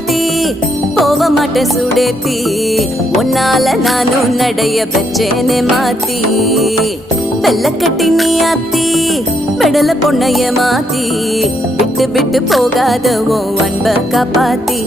மாத்தி போக மாட்டேன் சுடேத்தி உன்னால நானும் நடைய வச்சேனே மாத்தி வெள்ளக்கட்டி நீ ஆத்தி பெடல பொண்ணைய மாத்தி விட்டு விட்டு போகாத உன் அன்ப காப்பாத்தி